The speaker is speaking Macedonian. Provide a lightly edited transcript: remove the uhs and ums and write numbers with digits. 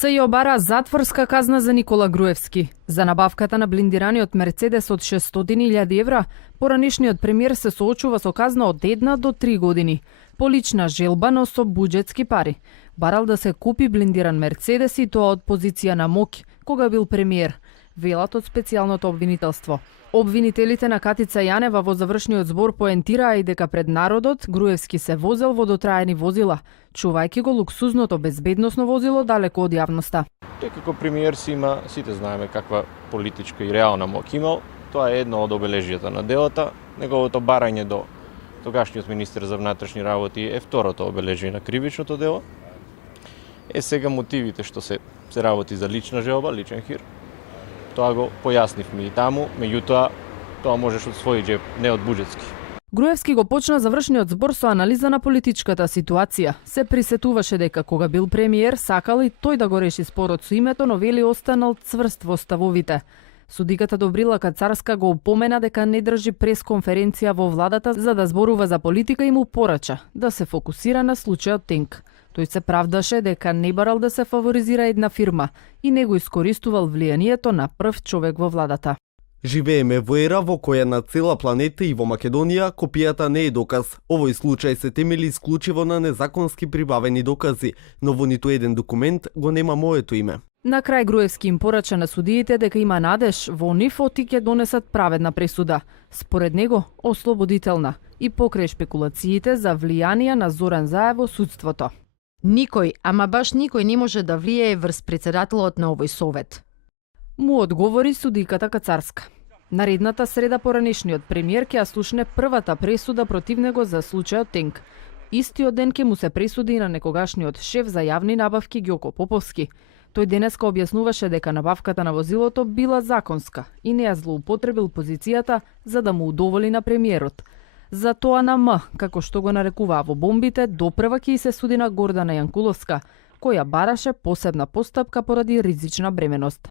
СЈО бара затворска казна за Никола Груевски. За набавката на блиндираниот Мерцедес од 600.000 евра, поранешниот премиер се соочува со казна од 1 до 3 години. По лична желба, но со буџетски пари. Барал да се купи блиндиран Мерцедес и тоа од позиција на моќ, кога бил премиер, велат од специјалното обвинителство. Обвинителите на Катица Јанева во завршниот збор поентираа и дека пред народот Груевски се возел во дотраени возила, чувајќи го луксузното безбедносно возило далеко од јавноста. Тој како премиер си има, сите знаеме каква политичка и реална моќ имал. Тоа е едно од обележијата на делото. Неговото барање до тогашниот министер за внатрешни работи е второто обележие на кривичното дело. Сега мотивите што се работи за лична желба, личен хир. Тоа го појаснивме и таму, меѓутоа тоа можеш од свој џеб, не од буџетски. Груевски го почна завршниот збор со анализа на политичката ситуација. Се присетуваше дека кога бил премиер, сакал и тој да го реши спорот со името, но вели останал цврст во ставовите. Судиката Добрила Кацарска го упомена дека не држи пресконференција во владата за да зборува за политика и му порача да се фокусира на случајот Тенк. Тој се правдаше дека не барал да се фаворизира една фирма и не го искористувал влијанието на прв човек во владата. Живееме во ера во која на цела планета и во Македонија копијата не е доказ. Овој случај се темели исклучиво на незаконски прибавени докази, но во ниту еден документ го нема моето име. На крај Груевски им порача на судиите дека има надеж во нив оти ќе донесат праведна пресуда. Според него, ослободителна и покрај шпекулациите за влијанија на Зоран Заев во судството. Никој, ама баш никој не може да влијае врз председателот на овој совет. Му одговори судиката Кацарска. Наредната среда поранешниот премиер ќе ја слушне првата пресуда против него за случајот Тенк. Истиот ден ќе му се пресуди на некогашниот шеф за јавни набавки Ѓоко Поповски. Тој денеска објаснуваше дека набавката на возилото била законска и не ја злоупотребил позицијата за да му удоволи на премиерот. За тоа на М, како што го нарекуваа во бомбите, допрева ќе и се суди на Гордана Јанкуловска, која бараше посебна постапка поради ризична бременост.